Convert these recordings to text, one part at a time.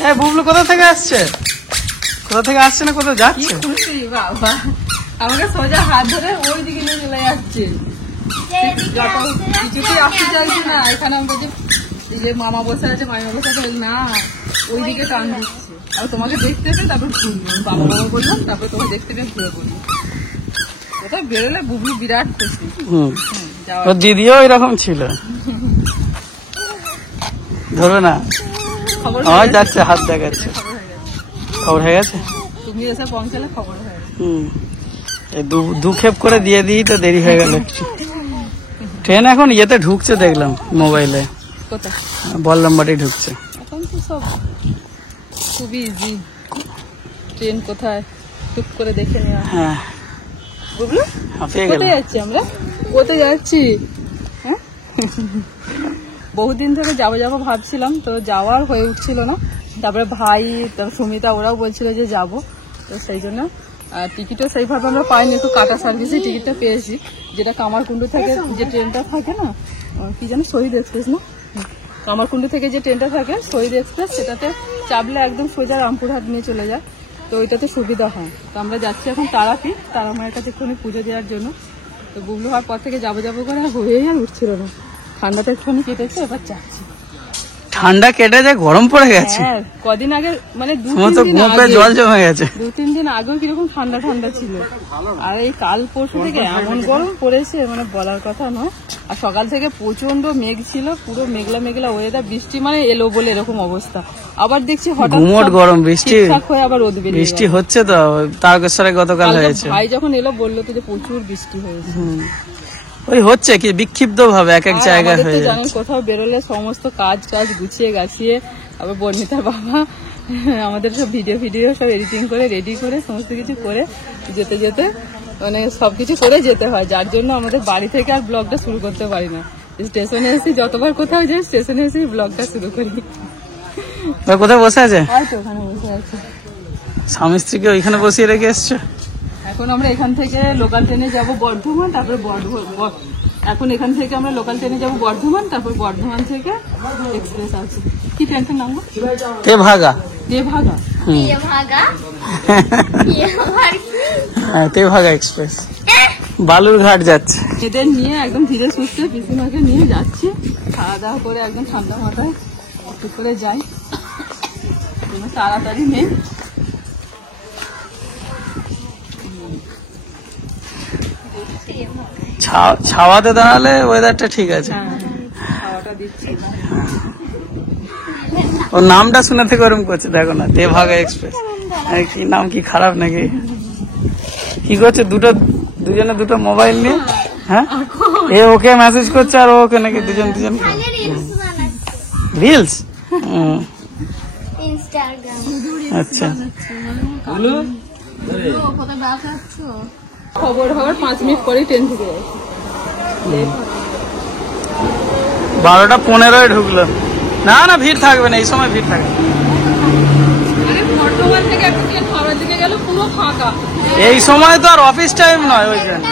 হ্যাঁ, বুবলু কোথা থেকে আসছে? কোথা থেকে আসছে না কোথাও যাচ্ছে? বাবা আমাকে সোজা হাত ধরে ওই দিকে নিয়ে চলে যাচ্ছে। কিছুতেই আসতে চাইছি না। এখানে আমরা যে মামা বসে আছে, মামা বসে আছে, না ওইদিকে টান দিচ্ছে। আর তোমাকে দেখতে পেয়ে তারপর ঘুরবো, বাবা বাবা বললাম, তারপর তোমাকে দেখতে পেয়ে ঘুরে পড়ি। কোথায় বেরোলে বুবলু বিরাট খুশি। ওর দিদিও এরকম ছিল। ধরবে না, আমার যাচ্ছে, হাত দেখাচ্ছে। খবর হয়ে গেছে, তুমি এসে পৌঁছালে খবর হয়ে গেছে। দু খেপ করে দিয়ে দিই তো দেরি হয়ে গেল একটু। ট্রেন এখন ইয়েতে ঢুকছে দেখলাম মোবাইলে, কোথায় বল্লমবাটি ঢুকছে। এখন তো সব খুবই ইজি, ট্রেন কোথায় টুক করে দেখে নেওয়া। হ্যাঁ, বুবলু হাঁপিয়ে গেল। কোথায় যাচ্ছি আমরা? কোথায় যাচ্ছি? হ্যাঁ, বহুদিন ধরে যাবো ভাবছিলাম, তো যাওয়ার হয়ে উঠছিল না। তারপরে ভাই, তারপর সুমিতা, ওরাও বলছিল যে যাবো, তো সেই জন্য টিকিটও সেইভাবে আমরা পাইনি, একটু কাটা সার্ভিসে টিকিটটা পেয়েছি, যেটা কামারকুণ্ডু থেকে যে ট্রেনটা থাকে না, কি জানি শহীদ এক্সপ্রেস না, কামারকুণ্ডু থেকে যে ট্রেনটা থাকে শহীদ এক্সপ্রেস, সেটাতে চাপলে একদম সোজা রামপুরহাট নিয়ে চলে যায়, তো ওইটাতে সুবিধা হয়। তো আমরা যাচ্ছি এখন তারাপীঠ, তারা মায়ের কাছে একটুখানি পুজো দেওয়ার জন্য। তো বুবলু হওয়ার পর থেকে যাবো করে হয়েই আর উঠছিল না। ঠান্ডাটা একটুখানি কেটেছে, এবার যাচ্ছি। ঠান্ডা কেটে যায়, গরম পড়ে গেছে। হ্যাঁ, কদিন আগে মানে জল জমে গেছে, 2-3 দিন আগেও কিরকম ঠান্ডা ঠান্ডা ছিল, আর এই কাল পরশু থেকে এমন গরম পড়েছে মানে বলার কথা নয়। আর সকাল থেকে প্রচন্ড মেঘ ছিল, পুরো মেঘলা মেঘলা ওয়েদার, বৃষ্টি মানে এলো বলে এরকম অবস্থা। আবার দেখছি হঠাৎ গরম, বৃষ্টি হয়ে আবার রোদ বেরিয়ে বৃষ্টি হচ্ছে। তো তারকেশ্বরে গতকাল হয়েছে, ভাই যখন এলো বললো তো যে প্রচুর বৃষ্টি হয়েছে। ওই হচ্ছে কি বিক্ষিপ্ত ভাবে এক এক জায়গায় হয়ে যাচ্ছে। জানি কোথাও বেরোলে সমস্ত কাজ গুছিয়ে গাছিয়ে, আবার বর্ণিতার বাবা আমাদের সব ভিডিও সব এডিটিং করে রেডি করে সমস্ত কিছু করে যেতে যেতে মানে সবকিছু করে যেতে হয়, যার জন্য আমাদের বাড়ি থেকে আর ব্লগটা শুরু করতে পারি না। স্টেশনে এসে যতবার কোথাও যাই, স্টেশনে এসে ব্লগটা শুরু করি। কোথায় বসে আছে? হয়তো ওখানে বসে আছে, স্বামী স্ত্রীকে ওইখানে বসিয়ে রেখে এসছো। এখন আমরা এখান থেকে লোকাল ট্রেনে যাব বর্ধমান, তারপরে এখন এখান থেকে আমরা লোকাল ট্রেনে যাব বর্ধমান, তারপর বর্ধমান থেকে এক্সপ্রেস আছে। কি ট্রেনটার নাম? তেভাগা। তেভাগা এক্সপ্রেস বালুরঘাট যাচ্ছে। এদের নিয়ে একদম ধীরে সুস্থে পিসিমাকে নিয়ে যাচ্ছি, খাওয়া দাওয়া করে একদম ঠান্ডা মাথায় একটু করে যাই, কোনো তাড়াতাড়ি নেই। ছাওয়াতে দাঁড়ালে ওয়েদারটা ঠিক আছে। খাওয়াটা দিচ্ছি, ওর নামটা শুনে থেকে ওরকম করছে, দেখো না, তেভাগা এক্সপ্রেস। কি নাম, কি খারাপ নাকি? কি করছে দুজনে দুটো মোবাইল নিয়ে? হ্যাঁ, এ ওকে মেসেজ করছে আর ওকে নাকি দুজন রিলস। আচ্ছা, খবর হওয়ার 5 মিনিট পরেই ট্রেন ঢুকে যায়। 12টা 15 ঢুকলো। না ভিড় থাকবে না, এই সময় ভিড় থাকবে। বর্ধমান থেকে একটা ট্রেন হাওড়ার দিকে গেল, পুরো ফাঁকা। এই সময় তো আর অফিস টাইম নয় ওই জন্য।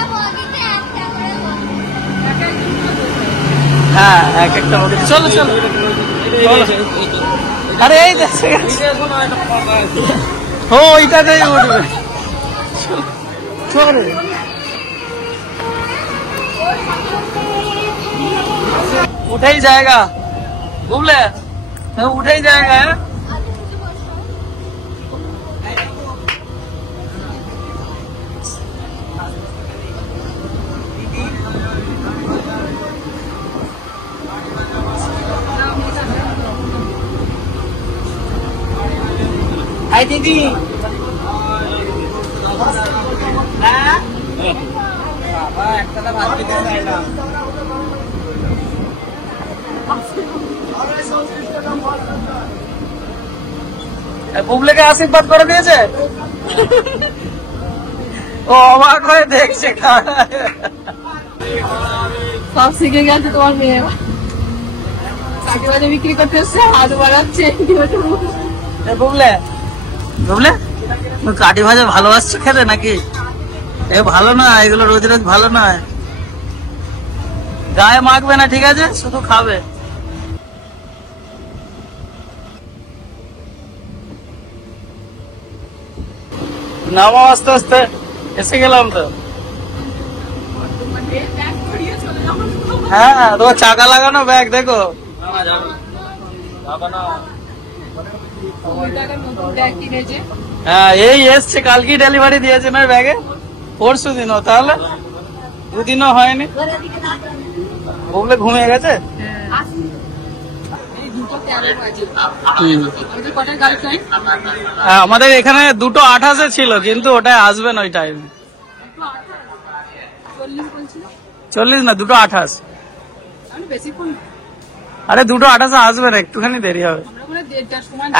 হ্যাঁ, এক একটা চলো। আরে এই দেখে গেছে, ওইটাতেই উঠবে। চলে উঠেই জায়গা, বুঝলে, উঠেই জায়গা। হাই দিদি। বুবলেকে আশীর্বাদ করে দিয়েছে, ও অবাক হয়ে দেখছে। সব শিখে গেছে তোমার মেয়ে, কাটি বাজে বিক্রি করতে এসছে, হাত বাড়াচ্ছে। বুবলে কাটি ভাজা ভালোবাসছো খেতে নাকি? এ ভালো না, এগুলো রোজ রোজ ভালো নয়, গায়ে মাখবে না, ঠিক আছে, শুধু খাবে। নামো আস্তে আস্তে, এসে গেলাম তো। হ্যাঁ তোমার চাকা লাগানো ব্যাগ দেখো। হ্যাঁ এই এসছে, কালকে ডেলিভারি দিয়েছে না ব্যাগে, পরশু দিনও, তাহলে দুদিনও হয়নি। বললে ঘুমিয়ে গেছে। হ্যাঁ আমাদের এখানে 2:28 ছিল, কিন্তু ওটাই আসবে না ওই টাইমে। 40 না, 2:28। আরে 2:28 আসবে না, একটুখানি দেরি হবে।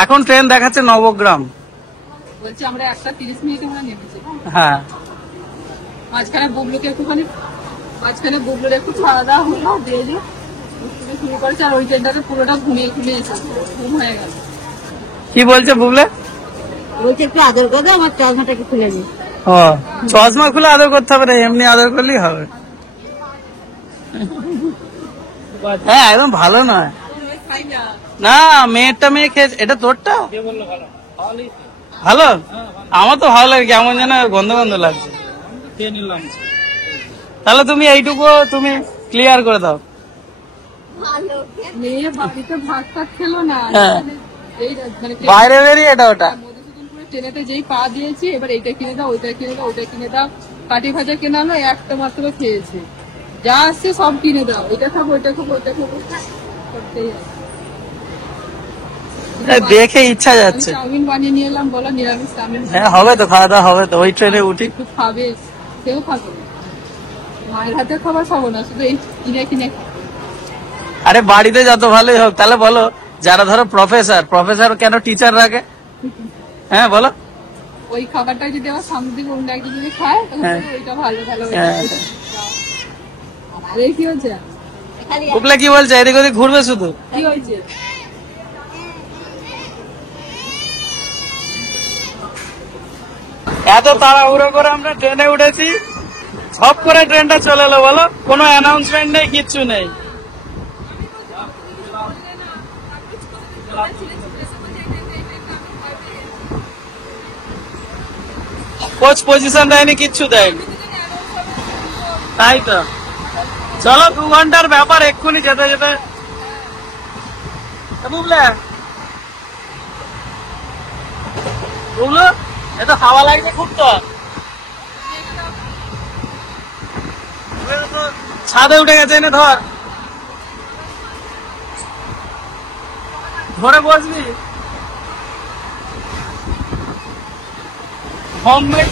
এখন ট্রেন দেখাচ্ছে নবগ্রাম। বলছি আমরা 1:30 আমরা নেমেছি। হ্যাঁ মাঝখানে বুবলুর একটু খাওয়া দাওয়া হলো, দিয়ে শুরু করেছে, আর ওই ট্রেনটাতে পুরোটা ঘুমিয়ে এসেছে, ঘুম হয়ে গেল। কি বলছে বুবলে? বলছে একটু আদর করে আমার চশমাটাকে খুলে দিই। ও চশমা খুলে আদর করতে হবে না, এমনি আদর করলেই হবে। হ্যাঁ একদম ভালো নয়। না মেয়েরটা মেয়ে খেয়েছে, এটা তোরটা ভালো। আমার তো ভালো লাগে, কেমন যেন গন্ধ গন্ধ লাগছে। তাহলে তুমি এইটুকু তুমি ক্লিয়ার করে দাও। মেয়ে বাড়িতে ভাত টাত খেলো না, বাইরে বেরিয়ে এটা ওটা মধুসূদনপুরে ট্রেনেতে যেই পা দিয়েছি, এবার এইটা কিনে দাও, ওইটা কিনে দাও, ওইটা কিনে দাও, কাটি ভাজা কেনা হলো, একটা মাত্র খেয়েছে। যা আসছে সব কিনে দাও, এটা খাবো, ওইটা খাবো, ওইটা খাবো, করতেই আছে। দেখে ইচ্ছা যাচ্ছে। চাউমিন বানিয়ে নিয়ে এলাম, বলো নিরামিষ চাউমিন। হ্যাঁ হবে তো, খাওয়া দাওয়া হবে তো, ওই ট্রেনে উঠি। একটু খাবে, কেউ খাবে, মায়ের হাতে খাবার খাবো না, শুধু এই কিনে কিনে খাবো। আরে বাড়িতে যত ভালোই হোক, তাহলে বলো যারা ধরো প্রফেসর কেন টিচার রাখে? হ্যাঁ বলো। ওই খাবারটা যদি আমার সামনে দিকে অন্য একজন যদি খায়, ওইটা ভালো ভালো। আরে কি হচ্ছে? বুবলে কি বলছে? এদিক ওদিক ঘুরবে শুধু। কি হয়েছে? এত তাড়াহুড়ো করে আমরা ট্রেনে উঠেছি, সব করে ট্রেনটা চলে এলো, বলো কোনো অ্যানাউন্সমেন্ট নেই, কিচ্ছু নেই। কোচ পজিশন দেয়নি, কিচ্ছু দেয়নি। তাই তো, চলো 2 ঘন্টার ব্যাপার, এক্ষুনি যেতে যেতে। বুবলে বুবলু এত হাওয়া লাগছে খুব, তো ছাদে উঠে গেছে, এনে ধরে বসবি। হোমমেড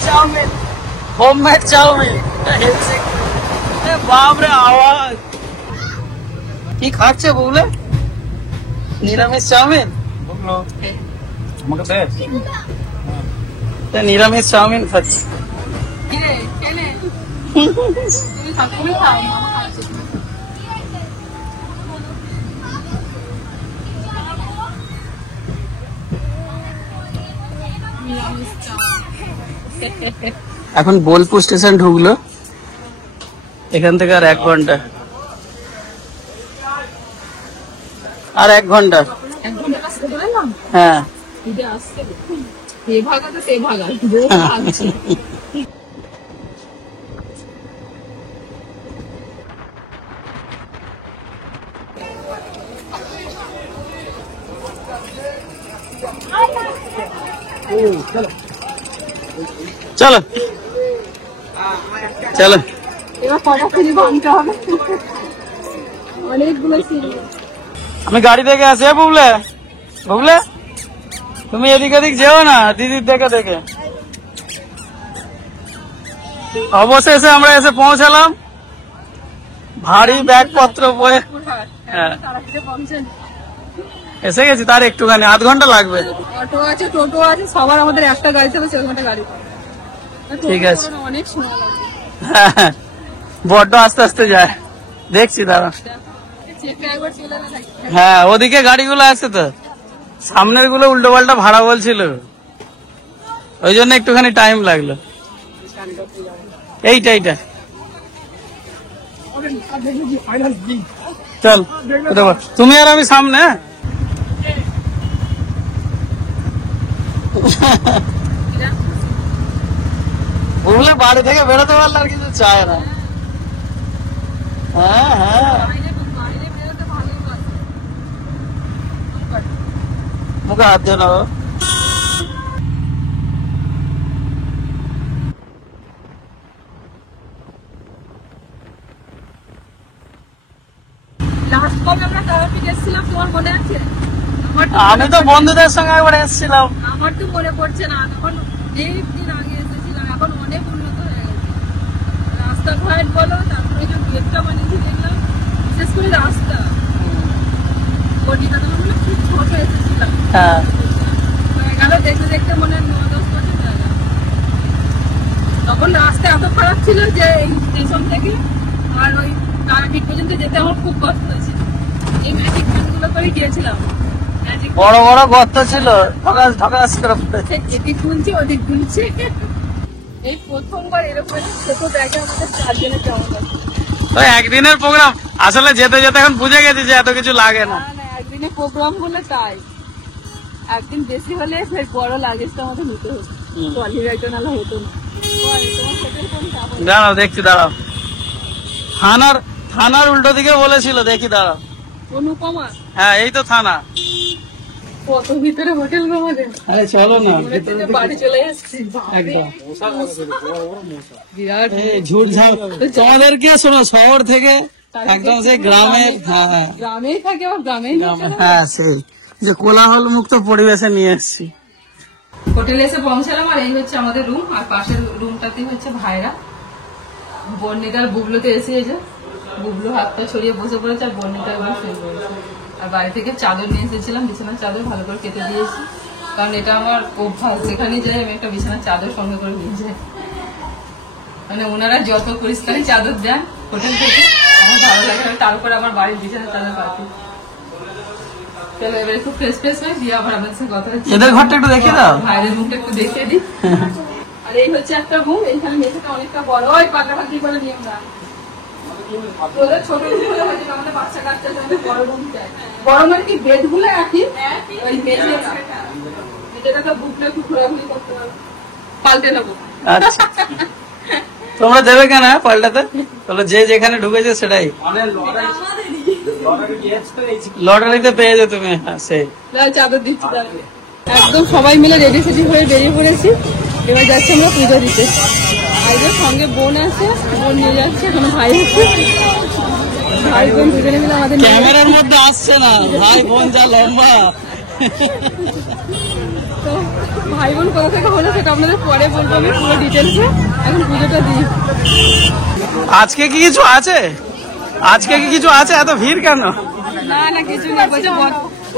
চাউমিন বাপরে আওয়াজ। কি খাচ্ছে বুবলে? নিরামিষ চাউমিন। নিরামিষ চাউমিন খাচ্ছে। এখন বোলপুর স্টেশন ঢুকলো, এখান থেকে আর 1 ঘন্টা, আর 1 ঘন্টা। হ্যাঁ চলো চলো, এবার কটা সিঁড়ি ভাঙতে হবে, অনেকগুলো সিঁড়ি। আমি গাড়ি থেকে আসি। বুবলে তুমি এদিক এদিক যেও না, দিদির দেখে দেখে। অবশেষে আমরা এসে পৌঁছালাম, ভারী ব্যাগপত্র বয়ে। হ্যাঁ এসে গেছি, তার একটুখানি আধ ঘন্টা লাগবে। অটো আছে, টোটো আছে, সবার আমাদের একটা গাড়ি চলে, 4 ঘন্টা গাড়ি। ঠিক আছে, অনেক সময় লাগে। হ্যাঁ বড্ড আস্তে আস্তে যায়, দেখছি দাঁড়া। হ্যাঁ ওদিকে গাড়িগুলো আছে তো, সামনের গুলো উল্টো পাল্টা ভাড়া বলছিল, ওই জন্য একটুখানি টাইম লাগলো। এইটা চল, তুমি আর আমি সামনে। বুবলু বাড়ি থেকে বেরোতে পারলে আর কিছু চায় না। হ্যাঁ হ্যাঁ, মুখে হাত দিও না গো। লাস্ট কবে আমরা তারাপীঠ এসেছিলাম তোমার মনে আছে? আমি তো বন্ধুদের সঙ্গে একবার এসেছিলাম। আমার তো মনে পড়ছে না, তখন অনেক দিন আগে এসেছিলাম, এখন অনেক উন্নত হয়ে গেছে। রাস্তাঘাট বলো, তারপরে যে গেটটা বানিয়েছি দেখলাম, বিশেষ করে রাস্তা কলকাতা মানে খুব ছোট এসেছিলাম। হ্যাঁ, গেল দেখতে দেখতে মনে হয় 9-10 বছর হয়ে গেল। তখন রাস্তা এত খারাপ ছিল যে এই স্টেশন থেকে আর ওই তারাপীঠ পর্যন্ত যেতে আমার খুব কষ্ট হয়েছিল। এই ম্যাজিক গুলো করে গিয়েছিলাম, ম্যাজিক বড় বড় গর্ত ছিল, ঠকাস ঠকাস করে পড়েছে। এদিক গুনছে ওদিক গুনছে। এই প্রথমবার এরকম একটা ছোট ব্যাগে আমাদের 4 জনের যাওয়া হয়েছে। তো একদিনের প্রোগ্রাম, আসলে যেতে যেতে এখন বুঝে গেছি যে এত কিছু লাগে না। না না, একদিনে প্রোগ্রাম হলে তাই, একদিন বেশি হলে ফের বড় লাগেজটা আমাদের নিতে হতো, ট্রলি ব্যাগটা নাহলে হতো না। বল, তোমার হোটেল কোনটা? দাঁড়াও দেখছি, দাঁড়াও। থানার উল্টো দিকে বলেছিল, দেখি দাঁড়াও। অনুপমা? হ্যাঁ, এই তো থানা। কত ভিতরে হোটেল গো আমাদের। আরে চলো না, মনে হচ্ছে যে বাড়ি চলে এসেছি। একদম বিরাট ঝুটঝাট। তোমাদেরকে শোনো, শহর থেকে একদম সেই গ্রামের, হ্যাঁ গ্রামেই থাকে, আবার গ্রামেই নিয়ে চলে। হ্যাঁ, সেই যে কোলাহল মুক্ত পরিবেশে নিয়ে এসেছি। হোটেলে এসে পৌঁছালাম, আর এই হচ্ছে আমাদের রুম, আর পাশের রুমটাতে হচ্ছে ভাইরা। বর্ণিকার বুবলুতে এসে, এই যে বুবলু হাতটা ছড়িয়ে বসে পড়েছে, আর বর্ণিকার উপর শুয়ে পড়েছে। আর বাড়ি থেকে চাদর নিয়ে এসেছিলাম, বিছানার চাদর ভালো করে কেটে দিয়েছি, কারণ এটা আমার অভ্যাস, যেখানে যাই আমি একটা বিছানার চাদর সঙ্গে করে নিয়ে যাই। মানে ওনারা যত পরিষ্কারই চাদর দেন হোটেল থেকে, আমার ভালো লাগে, তারপরে আমার বাড়ির বিছানার চাদর পাতি। চলো এবার একটু ফ্রেশ ফ্রেশ হয়ে দিয়ে আবার আমাদের সাথে কথা হচ্ছে। এদের ঘরটা একটু দেখিয়ে দাও। বাইরের রুমটা একটু দেখিয়ে দিই। আর এই হচ্ছে একটা রুম, এইখানে মেঝেটা অনেকটা বড়, ওই পাকাপাকি করে নিয়ম না। তোদের ছোট রুম হলে হয়তো আমাদের বাচ্চা কাচ্চা জন্য বড় রুম চাই। বড় মানে কি বেড গুলো রাখি, ওই মেঝেটাকে বুকলে একটু ঘোরাঘুরি করতে পারবো, পাল্টে নেবো। আচ্ছা, তোমরা দেবে কেন পাল্টাতে? তাহলে যে যেখানে ঢুকেছে সেটাই লটারিতে পেয়ে যাবে তুমি। হ্যাঁ, সেই চাদর দিচ্ছি তাহলে। একদম সবাই মিলে রেডি সেডি হয়ে বেরিয়ে পড়েছি, এবার যাচ্ছি আমরা পুজো দিতে। আর যে সঙ্গে বোন আছে, বোন নিয়ে যাচ্ছে, কোনো ভাই আছে, ভাই বোন দুজনে মিলে আমাদের ক্যামেরার মধ্যে আসছে না, ভাই বোন যা লম্বা। তো ভাই বোন কোথা থেকে হলো সেটা আপনাদের পরে বলবো আমি পুরো ডিটেলসে, এখন পুজোটা দিই। আজকে কি কিছু আছে? আজকে কি কিছু আছে? এত ভিড় কেন? না না, কিছু না, বলছে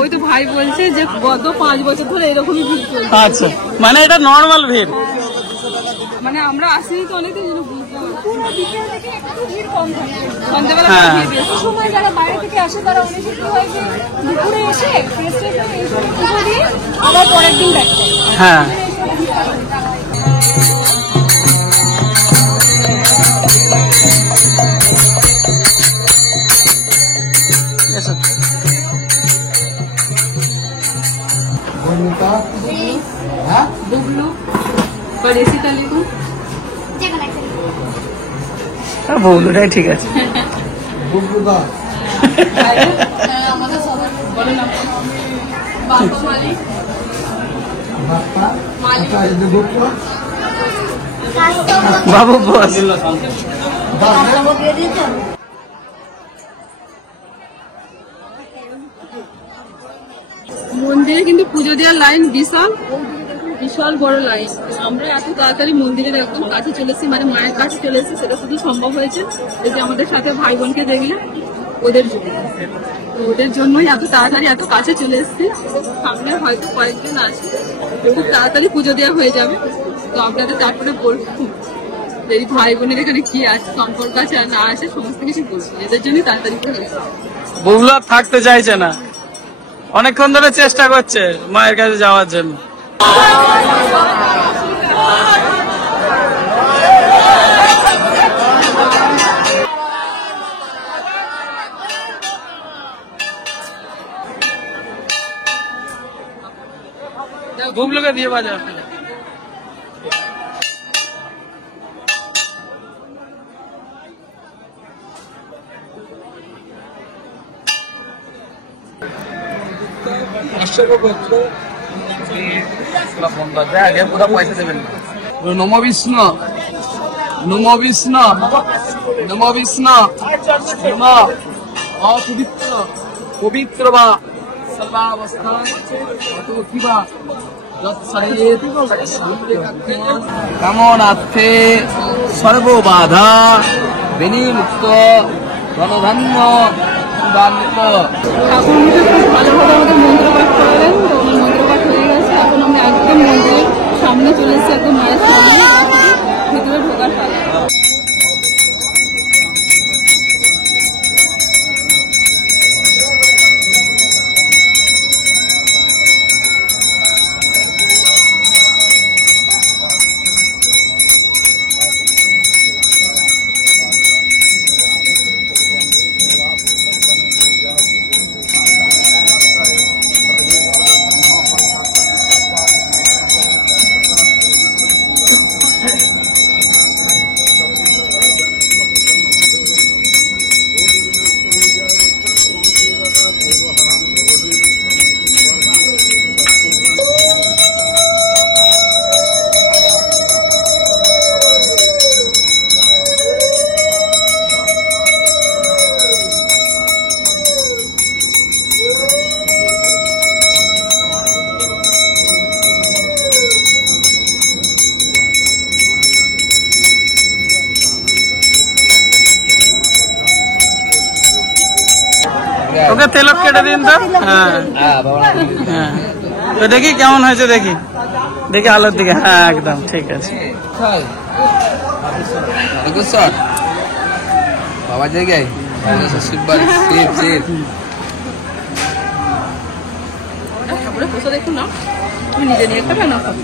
ওই তো ভাই বলছে যে গত 5 বছর ধরে এরকমই ভিড় চলছে। আচ্ছা, মানে এটা নর্মাল ভিড়। মানে আমরা আসিনি তো অনেকদিন, সন্ধ্যাবেলা হ্যাঁ। সময় যারা বাইরে থেকে আসে তারা অনেকে কি হয় যে দুপুরে এসে আবার পরের দিন দেখে। হ্যাঁ, বুবলু বা রেসিটা লিখুন। বৌলুটাই ঠিক আছে। বলো না, বাপ্পা মালিক, বাবু বস। মন্দিরে কিন্তু পুজো দেওয়ার লাইন বিশাল বিশাল বড় লাইন। আমরা এত তাড়াতাড়ি মন্দিরের একদম কাছে চলে এসেছি, মানে মায়ের কাছে চলে এসেছি, সেটা শুধু সম্ভব হয়েছে এই যে আমাদের সাথে ভাই বোনকে দেখলে ওদের জন্য। তো ওদের জন্যই এত তাড়াতাড়ি এত কাছে চলে এসেছি। সামনে হয়তো কয়েকদিন আছে, খুব তাড়াতাড়ি পুজো দেওয়া হয়ে যাবে। তো আপনাদের তারপরে বলবো এই ভাই বোনের এখানে কি আছে, সম্পর্ক আছে আর না আছে, সমস্ত কিছু বলবো। এদের জন্যই তাড়াতাড়ি করে গেছে। বুবলু আর থাকতে চাইছে না, অনেকক্ষণ ধরে চেষ্টা করছে মায়ের কাছে যাওয়ার জন্য। বুবলুকে দিয়ে বাজা। নম বিষ্ণু নম বিষ্ণু নম বিষ্ণু নম অপবিত্র পবিত্র বা সর্বাবস্থান কিবা কামনার্থে সর্ববাধা বিনিমুক্ত ধনধান্য দান্ত। ঠাকুর মুখে খুব ভালোভাবে আমাদের মন্ত্রপাঠ করালেন, তো মন্ত্রপাঠ হয়ে গেছে। এখন আমরা একদম মন্দিরের সামনে চলে এসেছি, একদম মায়ের সামনে, ভিতরে ঢোকার পালা। ওকে তেলক কেটে দিন তো। হ্যাঁ হ্যাঁ, তো দেখি কেমন হয়েছে, দেখি দেখি আলোর দিকে। হ্যাঁ একদম ঠিক আছে। বাবা জায়গায় ঠাকুরের প্রসাদ একটু না, তুমি নিজে নিয়ে খাবে না খাবে?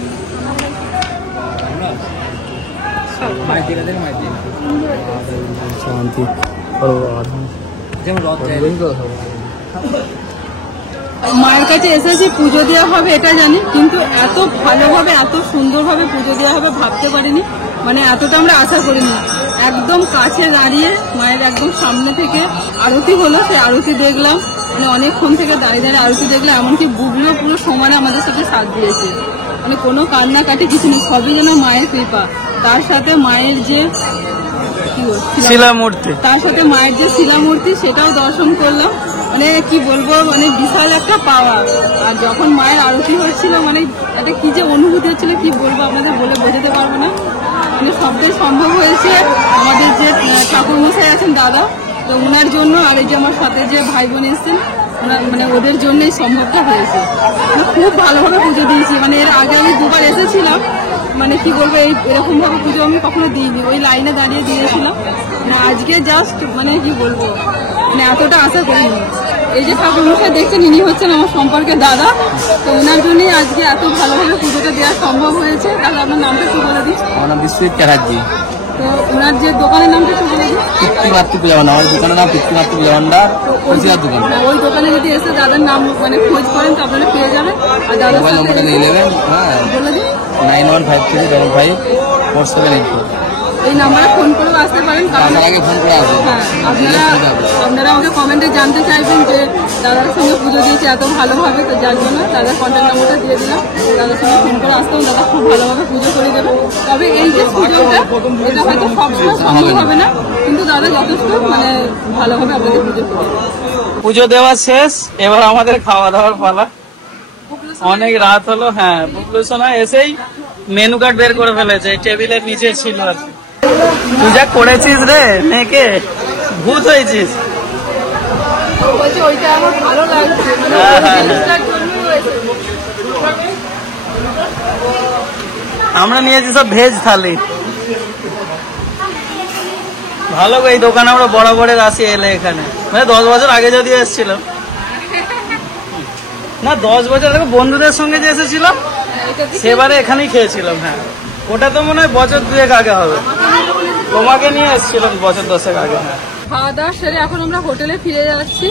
মায়ের কাছে এসেছি, পুজো দেওয়া হবে এটা জানি, কিন্তু এত ভালোভাবে এত সুন্দরভাবে পুজো দেওয়া হবে ভাবতে পারিনি। মানে এতটা আমরা আশা করিনি। একদম কাছে দাঁড়িয়ে মায়ের একদম সামনে থেকে আরতি হলো, সেই আরতি দেখলাম। মানে অনেকক্ষণ থেকে দাঁড়িয়ে দাঁড়িয়ে আরতি দেখলাম, এমনকি বুবলিও পুরো সমানে আমাদের সাথে সাথ দিয়েছে। মানে কোনো কান্নাকাটি কিছু নেই, সবই যেন মায়ের কৃপা। তার সাথে মায়ের যে শিলামূর্তি, তার সাথে মায়ের যে শিলামূর্তি সেটাও দর্শন করলাম। মানে কি বলবো, মানে বিশাল একটা পাওয়া। আর যখন মায়ের আরতি হচ্ছিল, মানে একটা কি যে অনুভূতি হচ্ছিল কি বলবো, আপনাদের বলে বোঝাতে পারবো না। মানে সবটাই সম্ভব হয়েছে আমাদের যে ঠাকুর মশাই আছেন দাদা, তো ওনার জন্য, আর এই যে আমার সাথে যে ভাই বোন এসেছেন মানে ওদের জন্যই সম্ভবটা হয়েছে। মানে খুব ভালোভাবে পুজো দিয়েছি। মানে এর আগে আমি দুবার এসেছিলাম, মানে কি বলবো, এরকম ভাবে পুজো আমি কখনো দিইনি, ওই লাইনে দাঁড়িয়ে দিয়েছিলাম। মানে আজকে জাস্ট মানে কি বলবো, মানে এতটা আশা করিনি। এই যে ঠাকুর মশাই দেখছেন, ইনি হচ্ছেন আমার সম্পর্কে দাদা, তো ওনার জন্যই আজকে এত ভালোভাবে পুজোটা দেওয়া সম্ভব হয়েছে। তাহলে আপনার নামটা একটু বলে দিই। আমার নাম বিশ্বজিৎ চ্যাটার্জি। তো ওনার যে দোকানের নামটা একটু বলে দিই। পিতৃমাতৃ পূজা ভান্ডার, আমার দোকানের নাম পিতৃমাতৃ পূজা ভান্ডার, দোকান। ওই দোকানে যদি এসে দাদার নাম মানে খোঁজ করেন তো আপনারা পেয়ে যাবেন। আর দাদার মোবাইল নম্বরটা নিয়ে নেবেন। হ্যাঁ, বলে দিন 9153554784। এই নাম্বারে ফোন করেও আসতে পারেন। কারণ আগে ফোন করে আসবেন। হ্যাঁ, আপনারা আমাকে কমেন্টে জানতে চাইবেন যে দাদার সঙ্গে পুজো দিয়েছে এত ভালোভাবে, তো যার জন্য দাদার কন্ট্যাক্ট নাম্বারটা দিয়ে দিলাম। দাদার সঙ্গে ফোন করে আসতেও দাদা খুব ভালোভাবে পুজো করে দেবে। তবে এই যে পুজোটা, এটা হয়তো সবসময় সম্ভব হবে না, কিন্তু দাদা যথেষ্ট মানে ভালোভাবে আপনাদের পুজো করে দেবে। পুজো দেওয়া শেষ, এবার আমাদের খাওয়া দাওয়ার পালা। অনেক রাত হলো। হ্যাঁ, বুবলুসোনা এসেই মেনু কার্ড বের করে ফেলেছে, এই টেবিলের নিচে ছিল আর কি। তুই যা করেছিস রে, মেয়েকে ভূত হয়েছিস। বলছি ওইটা আমার ভালো লাগছে, মানে হ্যাঁ, ওই হ্যাঁ, জিনিসটার জন্যই হয়েছে। আমরা নিয়েছি সব ভেজ থালি। ভালো গো, এই দোকানে আমরা বরাবরের আসি এলে এখানে। মানে 10 বছর আগে যদি এসেছিলাম, না 10 বছর আগে বন্ধুদের সঙ্গে যে এসেছিলাম সেবারে এখানেই খেয়েছিলাম। হ্যাঁ, ওটা তো মনে হয় বছর 2 আগে হবে। তোমাকে নিয়ে এসেছিলাম বছর 10 আগে। হ্যাঁ, খাওয়া দাওয়া সেরে এখন আমরা হোটেলে ফিরে যাচ্ছি,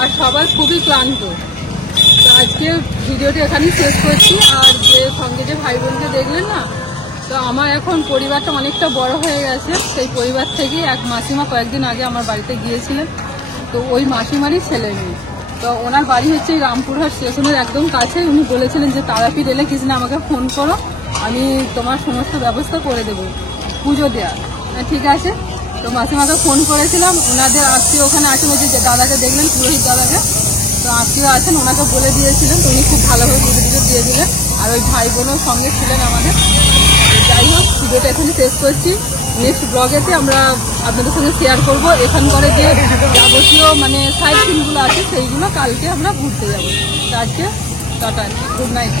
আর সবাই খুবই ক্লান্ত। তো আজকে ভিডিওটি এখানেই শেষ করছি। আর যে সঙ্গে যে ভাই বোনকে দেখলেন না, তো আমার এখন পরিবারটা অনেকটা বড় হয়ে গেছে। সেই পরিবার থেকেই এক মাসিমা কয়েকদিন আগে আমার বাড়িতে গিয়েছিলেন, তো ওই মাসিমারই ছেলে মেয়ে। তো ওনার বাড়ি হচ্ছে এই রামপুরহাট স্টেশনের একদম কাছে। উনি বলেছিলেন যে তারাপীঠ এলে কৃষ্ণা আমাকে ফোন করো, আমি তোমার সমস্ত ব্যবস্থা করে দেবো পুজো দেওয়ার। ঠিক আছে, তো মাসিমাকে ফোন করেছিলাম, ওনাদের আত্মীয় ওখানে আছেন, ওই যে দাদাকে দেখলেন পুরোহিত দাদাকে, তো আত্মীয় আছেন, ওনাকে বলে দিয়েছিলেন, তো উনি খুব ভালোভাবে পুজো টুজো দিয়ে দিলেন। আর ওই ভাই বোনও সঙ্গে ছিলেন আমাদের। যাই হোক, ভিডিওটা এখানে শেষ করছি। নেক্সট ব্লগেতে আমরা আপনাদের সঙ্গে শেয়ার করবো এখানকার যে যাবতীয় মানে সাইট সিনগুলো আছে সেইগুলো কালকে আমরা ঘুরতে যাবো। আজকে টাটা, গুড নাইট।